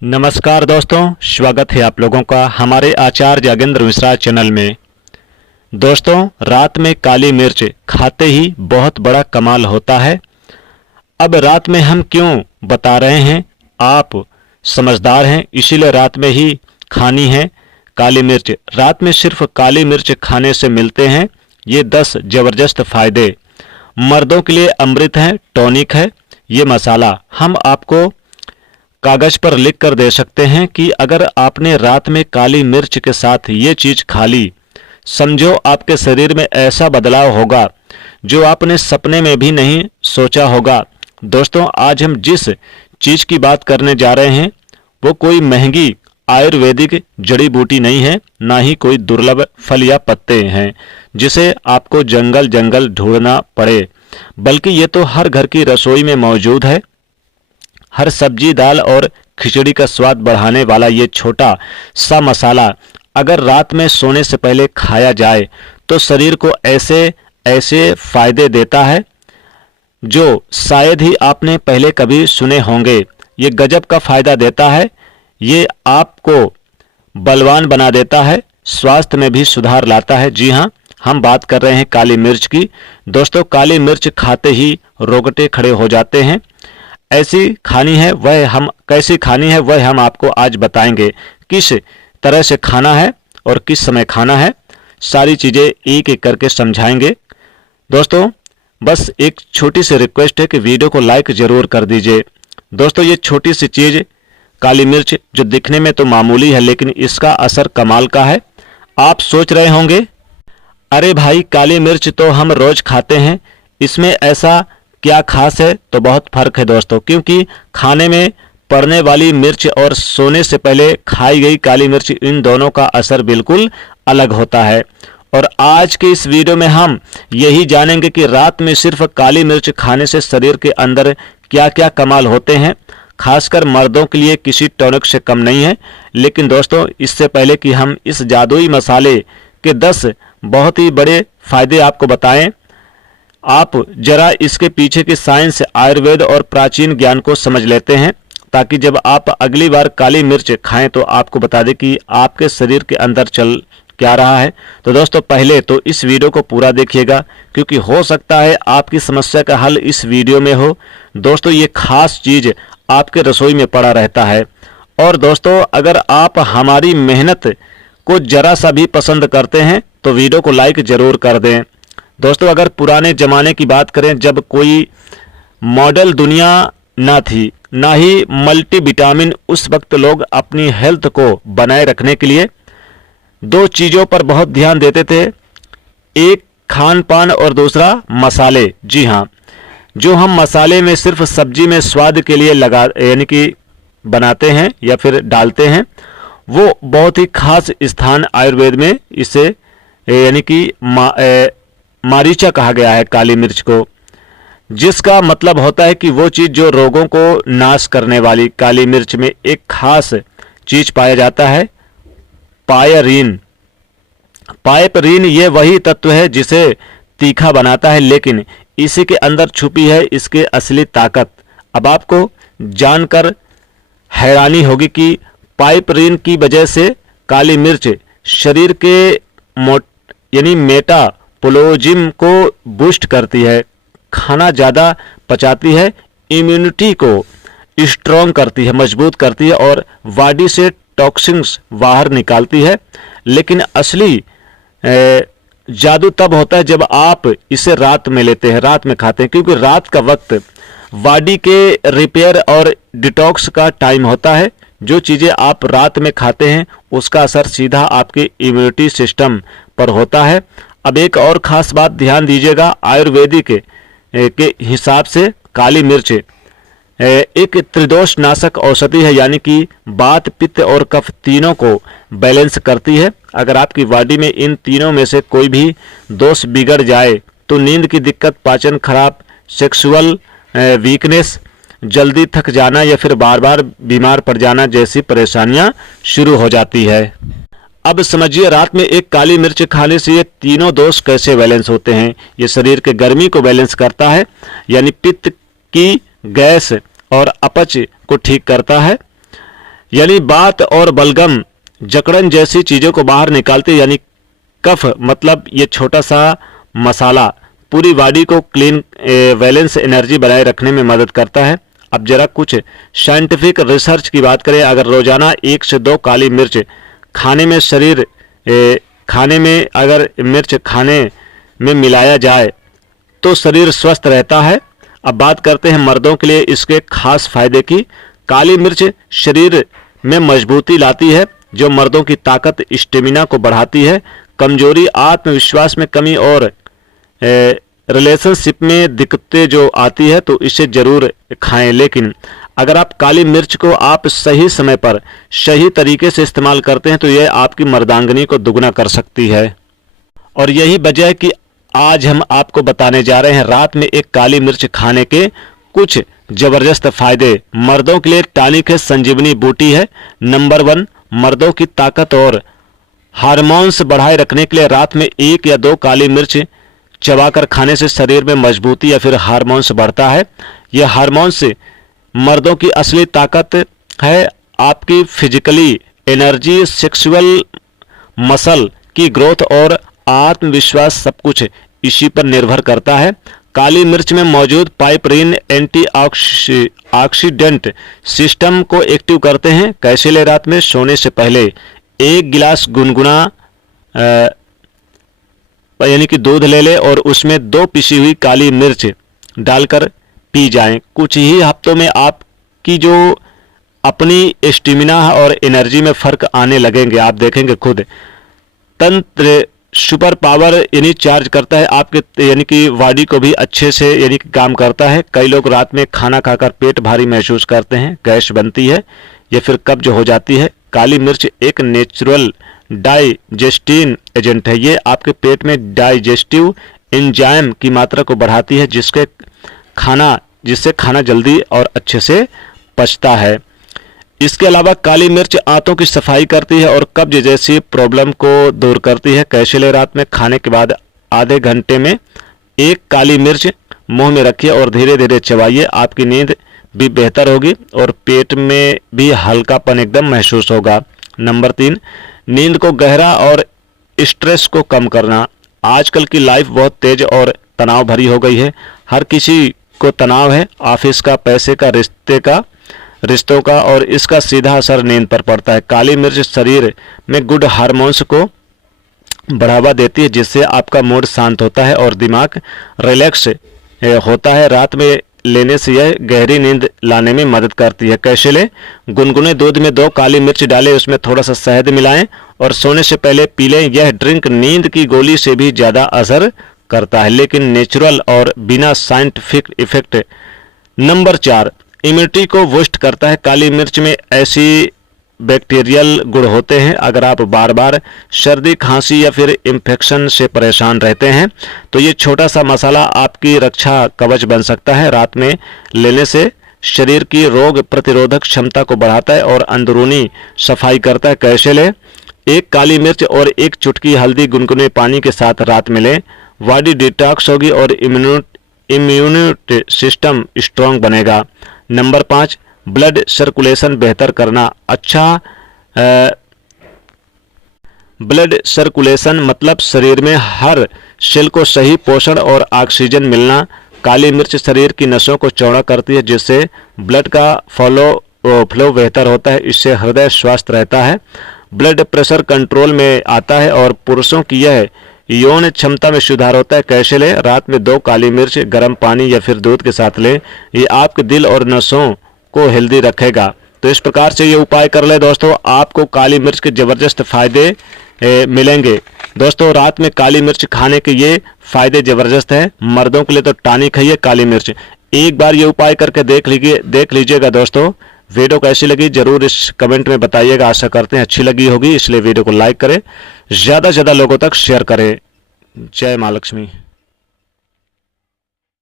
नमस्कार दोस्तों, स्वागत है आप लोगों का हमारे आचार्य योगेंद्र मिश्रा चैनल में। दोस्तों, रात में काली मिर्च खाते ही बहुत बड़ा कमाल होता है। अब रात में हम क्यों बता रहे हैं, आप समझदार हैं इसीलिए रात में ही खानी है काली मिर्च। रात में सिर्फ काली मिर्च खाने से मिलते हैं ये 10 जबरदस्त फायदे। मर्दों के लिए अमृत है, टॉनिक है ये मसाला। हम आपको कागज पर लिख कर दे सकते हैं कि अगर आपने रात में काली मिर्च के साथ ये चीज खा ली, समझो आपके शरीर में ऐसा बदलाव होगा जो आपने सपने में भी नहीं सोचा होगा। दोस्तों, आज हम जिस चीज की बात करने जा रहे हैं वो कोई महंगी आयुर्वेदिक जड़ी बूटी नहीं है, ना ही कोई दुर्लभ फल या पत्ते हैं जिसे आपको जंगल जंगल ढूंढना पड़े, बल्कि ये तो हर घर की रसोई में मौजूद है। हर सब्जी, दाल और खिचड़ी का स्वाद बढ़ाने वाला ये छोटा सा मसाला अगर रात में सोने से पहले खाया जाए तो शरीर को ऐसे ऐसे फायदे देता है जो शायद ही आपने पहले कभी सुने होंगे। ये गजब का फायदा देता है, ये आपको बलवान बना देता है, स्वास्थ्य में भी सुधार लाता है। जी हाँ, हम बात कर रहे हैं काली मिर्च की। दोस्तों, काली मिर्च खाते ही रोंगटे खड़े हो जाते हैं। ऐसी खानी है वह हम कैसी खानी है वह हम आपको आज बताएंगे। किस तरह से खाना है और किस समय खाना है, सारी चीजें एक एक करके समझाएंगे। दोस्तों, बस एक छोटी सी रिक्वेस्ट है कि वीडियो को लाइक जरूर कर दीजिए। दोस्तों, ये छोटी सी चीज काली मिर्च जो दिखने में तो मामूली है लेकिन इसका असर कमाल का है। आप सोच रहे होंगे, अरे भाई काली मिर्च तो हम रोज खाते हैं, इसमें ऐसा क्या खास है? तो बहुत फर्क है दोस्तों, क्योंकि खाने में पड़ने वाली मिर्च और सोने से पहले खाई गई काली मिर्च, इन दोनों का असर बिल्कुल अलग होता है। और आज के इस वीडियो में हम यही जानेंगे कि रात में सिर्फ काली मिर्च खाने से शरीर के अंदर क्या क्या कमाल होते हैं। खासकर मर्दों के लिए किसी टॉनिक से कम नहीं है। लेकिन दोस्तों, इससे पहले कि हम इस जादुई मसाले के 10 बहुत ही बड़े फायदे आपको बताएं, आप जरा इसके पीछे की साइंस, आयुर्वेद और प्राचीन ज्ञान को समझ लेते हैं, ताकि जब आप अगली बार काली मिर्च खाएं तो आपको बता दें कि आपके शरीर के अंदर चल क्या रहा है। तो दोस्तों, पहले तो इस वीडियो को पूरा देखिएगा, क्योंकि हो सकता है आपकी समस्या का हल इस वीडियो में हो। दोस्तों, ये खास चीज आपके रसोई में पड़ा रहता है। और दोस्तों, अगर आप हमारी मेहनत को जरा सा भी पसंद करते हैं तो वीडियो को लाइक जरूर कर दें। दोस्तों, अगर पुराने जमाने की बात करें, जब कोई मॉडल दुनिया ना थी, ना ही मल्टी विटामिन, उस वक्त लोग अपनी हेल्थ को बनाए रखने के लिए 2 चीज़ों पर बहुत ध्यान देते थे, एक खान पान और दूसरा मसाले। जी हाँ, जो हम मसाले में सिर्फ सब्जी में स्वाद के लिए लगा यानी कि बनाते हैं या फिर डालते हैं, वो बहुत ही खास स्थान आयुर्वेद में इसे यानी कि मारीचा कहा गया है काली मिर्च को, जिसका मतलब होता है कि वो चीज जो रोगों को नाश करने वाली। काली मिर्च में एक खास चीज पाया जाता है, पायरीन। पायरीन ये वही तत्व है जिसे तीखा बनाता है, लेकिन इसी के अंदर छुपी है इसके असली ताकत। अब आपको जानकर हैरानी होगी कि पायरीन की वजह से काली मिर्च शरीर के यानी मेटाबॉलिज्म को बूस्ट करती है, खाना ज़्यादा पचाती है, इम्यूनिटी को स्ट्रॉन्ग करती है, मजबूत करती है और बॉडी से टॉक्सिन्स बाहर निकालती है। लेकिन असली जादू तब होता है जब आप इसे रात में लेते हैं, रात में खाते हैं, क्योंकि रात का वक्त बॉडी के रिपेयर और डिटॉक्स का टाइम होता है। जो चीज़ें आप रात में खाते हैं उसका असर सीधा आपके इम्यूनिटी सिस्टम पर होता है। अब एक और खास बात ध्यान दीजिएगा, आयुर्वेदिक के हिसाब से काली मिर्च एक त्रिदोष नाशक औषधि है, यानी कि वात, पित्त और कफ तीनों को बैलेंस करती है। अगर आपकी बॉडी में इन तीनों में से कोई भी दोष बिगड़ जाए तो नींद की दिक्कत, पाचन खराब, सेक्सुअल वीकनेस, जल्दी थक जाना या फिर बार बार बीमार पड़ जाना जैसी परेशानियां शुरू हो जाती है। अब समझिए, रात में एक काली मिर्च खाने से ये तीनों दोष कैसे बैलेंस होते हैं। ये शरीर के गर्मी को बैलेंस करता है, यानी पित्त की, गैस और अपच को ठीक करता है। यानी बात और बलगम जकड़न जैसी चीज़ों को बाहर निकालती है। यानी कफ मतलब ये छोटा सा मसाला पूरी बॉडी को क्लीन बैलेंस एनर्जी बनाए रखने में मदद करता है। अब जरा कुछ साइंटिफिक रिसर्च की बात करें। अगर रोजाना 1 से 2 काली मिर्च खाने में अगर मिर्च खाने में मिलाया जाए तो शरीर स्वस्थ रहता है। अब बात करते हैं मर्दों के लिए इसके खास फायदे की। काली मिर्च शरीर में मजबूती लाती है, जो मर्दों की ताकत स्टेमिना को बढ़ाती है। कमजोरी, आत्मविश्वास में कमी और रिलेशनशिप में दिक्कतें जो आती है तो इसे जरूर खाएं। लेकिन अगर आप काली मिर्च को आप सही समय पर सही तरीके से इस्तेमाल करते हैं तो यह आपकी मर्दांगनी को दुगना कर सकती है। और यही वजह है कि आज हम आपको बताने जा रहे हैं रात में एक काली मिर्च खाने के कुछ जबरदस्त फायदे। मर्दों के लिए टॉनिक है, संजीवनी बूटी है। नंबर 1, मर्दों की ताकत और हार्मोन्स बढ़ाए रखने के लिए रात में 1 या 2 काली मिर्च चबाकर खाने से शरीर में मजबूती या फिर हार्मोन्स बढ़ता है। यह हार्मोन्स मर्दों की असली ताकत है। आपकी फिजिकली एनर्जी, सेक्सुअल मसल की ग्रोथ और आत्मविश्वास सब कुछ इसी पर निर्भर करता है। काली मिर्च में मौजूद पाइपरीन एंटीऑक्सीडेंट सिस्टम को एक्टिव करते हैं। कैसे ले? रात में सोने से पहले 1 गिलास गुनगुना यानी कि दूध ले ले और उसमें 2 पिसी हुई काली मिर्च डालकर पी जाएं। कुछ ही हफ्तों में आपकी जो अपनी स्टेमिना और एनर्जी में फर्क आने लगेंगे, आप देखेंगे खुद। तंत्र सुपर पावर यानी चार्ज करता है आपके यानी कि बॉडी को भी अच्छे से यानी कि काम करता है। कई लोग रात में खाना खाकर पेट भारी महसूस करते हैं, गैस बनती है या फिर कब्ज हो जाती है। काली मिर्च एक नेचुरल डाइजेस्टिव एजेंट है। ये आपके पेट में डाइजेस्टिव एंजाइम की मात्रा को बढ़ाती है, जिससे खाना जल्दी और अच्छे से पचता है। इसके अलावा काली मिर्च आंतों की सफाई करती है और कब्ज जैसी प्रॉब्लम को दूर करती है। कैसे ले? रात में खाने के बाद आधे घंटे में 1 काली मिर्च मुंह में रखिए और धीरे धीरे चबाइए। आपकी नींद भी बेहतर होगी और पेट में भी हल्कापन एकदम महसूस होगा। नंबर 3, नींद को गहरा और स्ट्रेस को कम करना। आजकल की लाइफ बहुत तेज और तनाव भरी हो गई है। हर किसी को तनाव है, ऑफिस का, पैसे का, रिश्तों का, और इसका सीधा असर नींद पर पड़ता है। काली मिर्च शरीर में गुड हार्मोन्स को बढ़ावा देती है, जिससे आपका मूड शांत होता है और दिमाग रिलैक्स होता है। रात में लेने से यह गहरी नींद लाने में मदद करती है। कैसे ले? गुनगुने दूध में 2 काली मिर्च डालें, उसमें थोड़ा सा शहद मिलाएं और सोने से पहले पी लें। यह ड्रिंक नींद की गोली से भी ज़्यादा असर करता है, लेकिन नेचुरल और बिना साइंटिफिक इफेक्ट। नंबर 4, इम्यूनिटी को बूस्ट करता है। काली मिर्च में ऐसी बैक्टीरियल गुण होते हैं। अगर आप बार बार सर्दी, खांसी या फिर इन्फेक्शन से परेशान रहते हैं तो ये छोटा सा मसाला आपकी रक्षा कवच बन सकता है। रात में लेने से शरीर की रोग प्रतिरोधक क्षमता को बढ़ाता है और अंदरूनी सफाई करता है। कैसे ले? 1 काली मिर्च और 1 चुटकी हल्दी गुनगुने पानी के साथ रात में लें। बॉडी डिटॉक्स होगी और इम्यूनिटी सिस्टम स्ट्रांग बनेगा। नंबर 5, ब्लड सर्कुलेशन बेहतर करना। अच्छा ब्लड सर्कुलेशन मतलब शरीर में हर सेल को सही पोषण और ऑक्सीजन मिलना। काली मिर्च शरीर की नसों को चौड़ा करती है, जिससे ब्लड का फ्लो बेहतर होता है। इससे हृदय स्वस्थ रहता है, ब्लड प्रेशर कंट्रोल में आता है और पुरुषों की यह यौन क्षमता में सुधार होता है। कैसे ले? रात में 2 काली मिर्च गर्म पानी या फिर दूध के साथ लें। ये आपके दिल और नसों को हेल्दी रखेगा। तो इस प्रकार से ये उपाय कर ले दोस्तों, आपको काली मिर्च के जबरदस्त फायदे मिलेंगे। दोस्तों रात में काली मिर्च खाने के ये फायदे जबरदस्त है। मर्दों के लिए तो टॉनिक है ये काली मिर्च। एक बार ये उपाय करके देख लीजिएगा दोस्तों। वीडियो कैसी लगी जरूर इस कमेंट में बताइएगा। आशा करते हैं अच्छी लगी होगी, इसलिए वीडियो को लाइक करें, ज़्यादा से ज़्यादा लोगों तक शेयर करें। जय माँ लक्ष्मी।